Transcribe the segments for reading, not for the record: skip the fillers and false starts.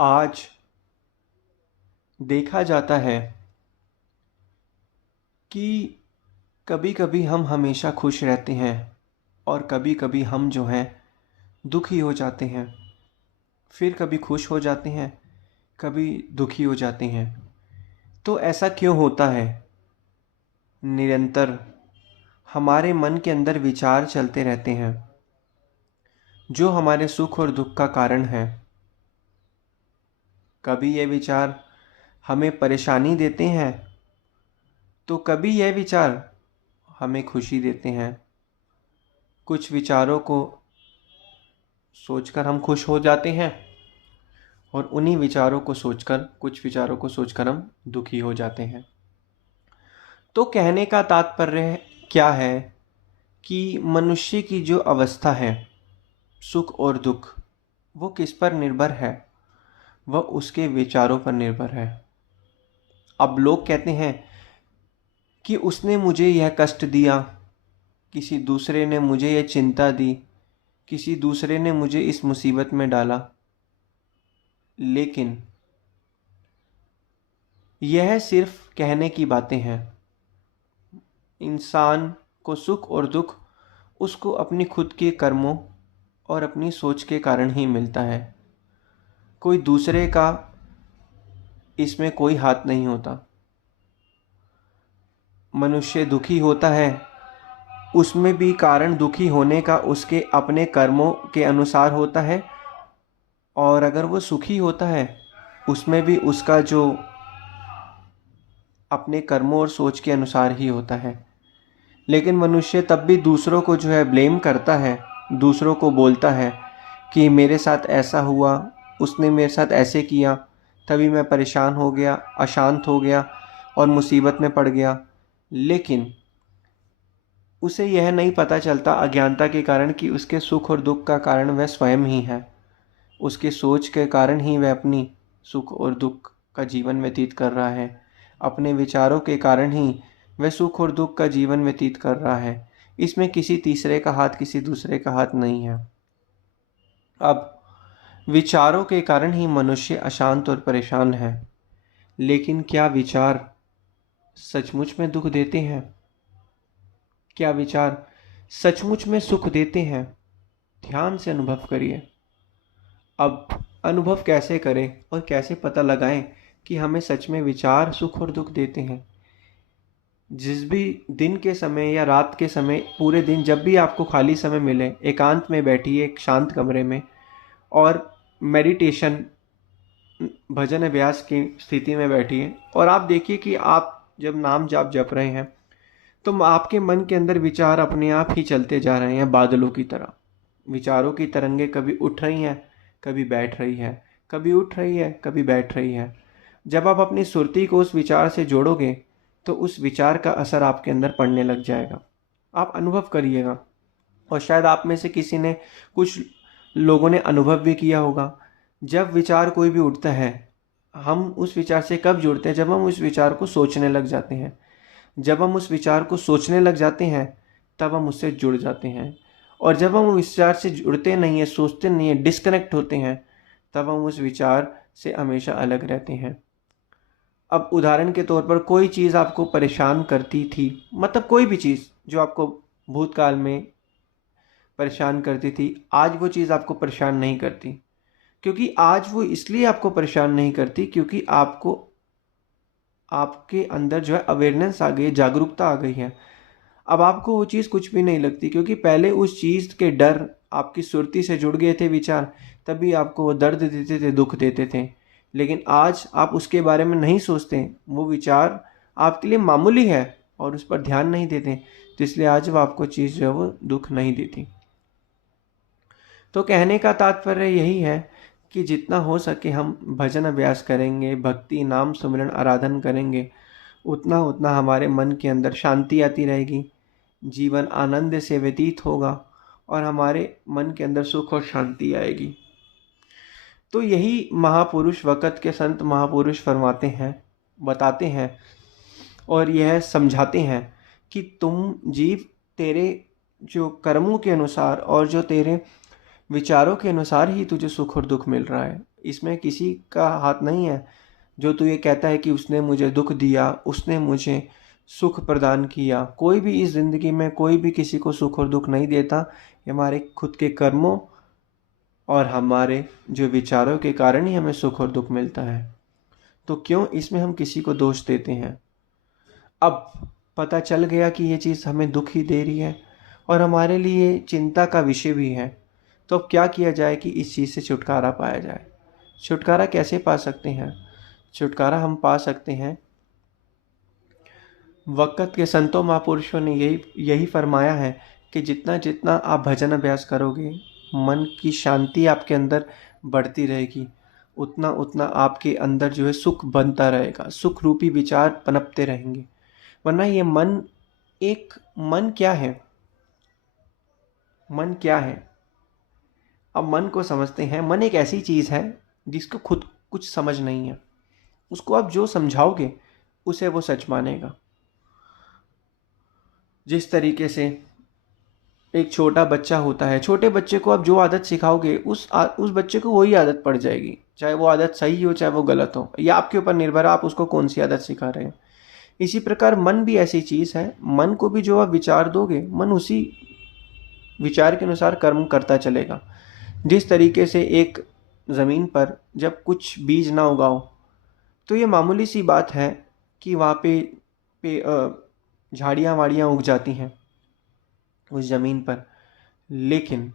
आज देखा जाता है कि कभी कभी हम हमेशा खुश रहते हैं और कभी कभी हम जो हैं दुखी हो जाते हैं। फिर कभी खुश हो जाते हैं, कभी दुखी हो जाते हैं। तो ऐसा क्यों होता है? निरंतर हमारे मन के अंदर विचार चलते रहते हैं जो हमारे सुख और दुख का कारण है। कभी ये विचार हमें परेशानी देते हैं तो कभी यह विचार हमें खुशी देते हैं। कुछ विचारों को सोचकर हम खुश हो जाते हैं और उन्हीं विचारों को सोचकर कुछ विचारों को सोचकर हम दुखी हो जाते हैं। तो कहने का तात्पर्य क्या है कि मनुष्य की जो अवस्था है, सुख और दुख, वो किस पर निर्भर है? वह उसके विचारों पर निर्भर है। अब लोग कहते हैं कि उसने मुझे यह कष्ट दिया, किसी दूसरे ने मुझे यह चिंता दी, किसी दूसरे ने मुझे इस मुसीबत में डाला। लेकिन यह सिर्फ कहने की बातें हैं। इंसान को सुख और दुख उसको अपनी खुद के कर्मों और अपनी सोच के कारण ही मिलता है। कोई दूसरे का इसमें कोई हाथ नहीं होता। मनुष्य दुखी होता है, उसमें भी कारण दुखी होने का उसके अपने कर्मों के अनुसार होता है। और अगर वो सुखी होता है, उसमें भी उसका जो अपने कर्मों और सोच के अनुसार ही होता है। लेकिन मनुष्य तब भी दूसरों को जो है ब्लेम करता है, दूसरों को बोलता है कि मेरे साथ ऐसा हुआ, उसने मेरे साथ ऐसे किया, तभी मैं परेशान हो गया, अशांत हो गया और मुसीबत में पड़ गया। लेकिन उसे यह नहीं पता चलता अज्ञानता के कारण कि उसके सुख और दुख का कारण वह स्वयं ही है। उसके सोच के कारण ही वह अपनी सुख और दुख का जीवन व्यतीत कर रहा है। अपने विचारों के कारण ही वह सुख और दुख का जीवन व्यतीत कर रहा है। इसमें किसी तीसरे का हाथ, किसी दूसरे का हाथ नहीं है। अब विचारों के कारण ही मनुष्य अशांत और परेशान है। लेकिन क्या विचार सचमुच में दुख देते हैं? क्या विचार सचमुच में सुख देते हैं? ध्यान से अनुभव करिए। अब अनुभव कैसे करें और कैसे पता लगाएं कि हमें सच में विचार सुख और दुख देते हैं? जिस भी दिन के समय या रात के समय, पूरे दिन जब भी आपको खाली समय मिले, एकांत में बैठिए एक शांत कमरे में और मेडिटेशन, भजन अभ्यास की स्थिति में बैठिए और आप देखिए कि आप जब नाम जाप जप रहे हैं तो आपके मन के अंदर विचार अपने आप ही चलते जा रहे हैं बादलों की तरह। विचारों की तरंगे कभी उठ रही हैं, कभी बैठ रही है, कभी उठ रही है, कभी बैठ रही है। जब आप अपनी सुरती को उस विचार से जोड़ोगे तो उस विचार का असर आपके अंदर पड़ने लग जाएगा। आप अनुभव करिएगा। और शायद आप में से किसी ने, कुछ लोगों ने अनुभव भी किया होगा। जब विचार कोई भी उठता है, हम उस विचार से कब जुड़ते हैं? जब हम उस विचार को सोचने लग जाते हैं। जब हम उस विचार को सोचने लग जाते हैं तब हम उससे जुड़ जाते हैं। और जब हम उस विचार से जुड़ते नहीं हैं, सोचते नहीं हैं, डिस्कनेक्ट होते हैं, तब हम उस विचार से हमेशा अलग रहते हैं। अब उदाहरण के तौर पर कोई चीज़ आपको परेशान करती थी, मतलब कोई भी चीज़ जो आपको भूतकाल में परेशान करती थी, आज वो चीज़ आपको परेशान नहीं करती। क्योंकि आज वो इसलिए आपको परेशान नहीं करती क्योंकि आपको, आपके अंदर जो है अवेयरनेस आ गई है, जागरूकता आ गई है। अब आपको वो चीज़ कुछ भी नहीं लगती क्योंकि पहले उस चीज़ के डर आपकी सुरती से जुड़ गए थे विचार, तभी आपको वो दर्द देते थे, दुख देते थे। लेकिन आज आप उसके बारे में नहीं सोचते, वो विचार आपके लिए मामूली है और उस पर ध्यान नहीं देते, तो इसलिए आज वो आपको चीज़ जो है वो दुख नहीं देती। तो कहने का तात्पर्य यही है कि जितना हो सके हम भजन अभ्यास करेंगे, भक्ति नाम सुमिरन आराधन करेंगे, उतना उतना हमारे मन के अंदर शांति आती रहेगी, जीवन आनंद से व्यतीत होगा और हमारे मन के अंदर सुख और शांति आएगी। तो यही महापुरुष, वक़्त के संत महापुरुष फरमाते हैं, बताते हैं और यह समझाते हैं कि तुम जीव, तेरे जो कर्मों के अनुसार और जो तेरे विचारों के अनुसार ही तुझे सुख और दुख मिल रहा है। इसमें किसी का हाथ नहीं है। जो तू ये कहता है कि उसने मुझे दुख दिया, उसने मुझे सुख प्रदान किया, कोई भी इस ज़िंदगी में कोई भी किसी को सुख और दुख नहीं देता। ये हमारे खुद के कर्मों और हमारे जो विचारों के कारण ही हमें सुख और दुख मिलता है। तो क्यों इसमें हम किसी को दोष देते हैं? अब पता चल गया कि ये चीज़ हमें दुख ही दे रही है और हमारे लिए चिंता का विषय भी है। तो अब क्या किया जाए कि इस चीज़ से छुटकारा पाया जाए? छुटकारा कैसे पा सकते हैं? छुटकारा हम पा सकते हैं, वक़्त के संतों महापुरुषों ने यही फरमाया है कि जितना जितना आप भजन अभ्यास करोगे, मन की शांति आपके अंदर बढ़ती रहेगी, उतना उतना आपके अंदर जो है सुख बनता रहेगा, सुख रूपी विचार पनपते रहेंगे। वरना ये मन क्या है? मन क्या है? अब मन को समझते हैं। मन एक ऐसी चीज़ है जिसको खुद कुछ समझ नहीं है। उसको आप जो समझाओगे उसे वो सच मानेगा। जिस तरीके से एक छोटा बच्चा होता है, छोटे बच्चे को आप जो आदत सिखाओगे उस बच्चे को वही आदत पड़ जाएगी, चाहे वो आदत सही हो चाहे वो गलत हो। ये आपके ऊपर निर्भर है, आप उसको कौन सी आदत सिखा रहे हैं। इसी प्रकार मन भी ऐसी चीज़ है, मन को भी जो आप विचार दोगे, मन उसी विचार के अनुसार कर्म करता चलेगा। जिस तरीके से एक ज़मीन पर जब कुछ बीज ना उगाओ तो ये मामूली सी बात है कि वहाँ पे झाड़ियाँ वाड़ियाँ उग जाती हैं उस ज़मीन पर। लेकिन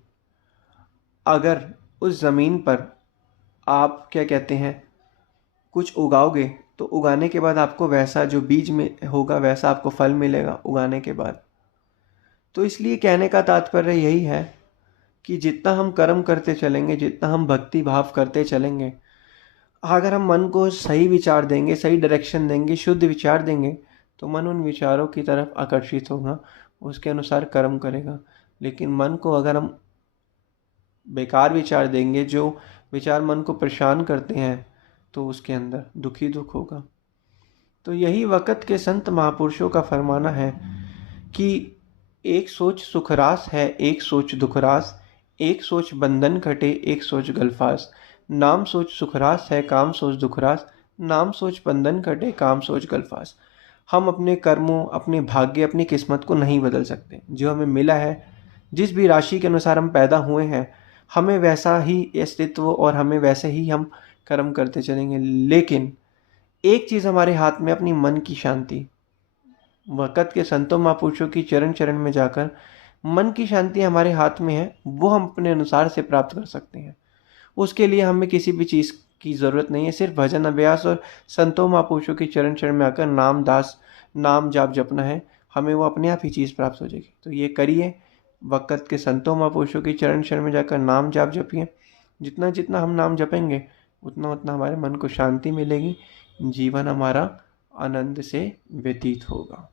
अगर उस ज़मीन पर आप क्या कहते हैं कुछ उगाओगे तो उगाने के बाद आपको वैसा जो बीज में होगा वैसा आपको फल मिलेगा उगाने के बाद। तो इसलिए कहने का तात्पर्य यही है कि जितना हम कर्म करते चलेंगे, जितना हम भक्ति भाव करते चलेंगे, अगर हम मन को सही विचार देंगे, सही डायरेक्शन देंगे, शुद्ध विचार देंगे, तो मन उन विचारों की तरफ आकर्षित होगा, उसके अनुसार कर्म करेगा। लेकिन मन को अगर हम बेकार विचार देंगे, जो विचार मन को परेशान करते हैं, तो उसके अंदर दुख ही दुख होगा। तो यही वक़्त के संत महापुरुषों का फरमाना है कि एक सोच सुखरास है, एक सोच दुखरास, एक सोच बंधन कटे, एक सोच गलफास। नाम सोच सुखरास है, काम सोच दुखरास, नाम सोच बंधन कटे, काम सोच गलफास। हम अपने कर्मों, अपने भाग्य, अपनी किस्मत को नहीं बदल सकते। जो हमें मिला है, जिस भी राशि के अनुसार हम पैदा हुए हैं, हमें वैसा ही अस्तित्व और हमें वैसे ही हम कर्म करते चलेंगे। लेकिन एक चीज़ हमारे हाथ में, अपनी मन की शांति। वक़्त के संतों महापुरुषों की चरण चरण में जाकर मन की शांति हमारे हाथ में है, वो हम अपने अनुसार से प्राप्त कर सकते हैं। उसके लिए हमें किसी भी चीज़ की ज़रूरत नहीं है, सिर्फ भजन अभ्यास और संतों महापुरुषों की चरण चरण में आकर नाम जाप जपना है, हमें वो अपने आप ही चीज़ प्राप्त हो जाएगी। तो ये करिए, वक़्त के संतों महापुरुषों की चरण शरण में जाकर नाम जाप जपिए। जितना जितना हम नाम जपेंगे उतना उतना हमारे मन को शांति मिलेगी, जीवन हमारा आनंद से व्यतीत होगा।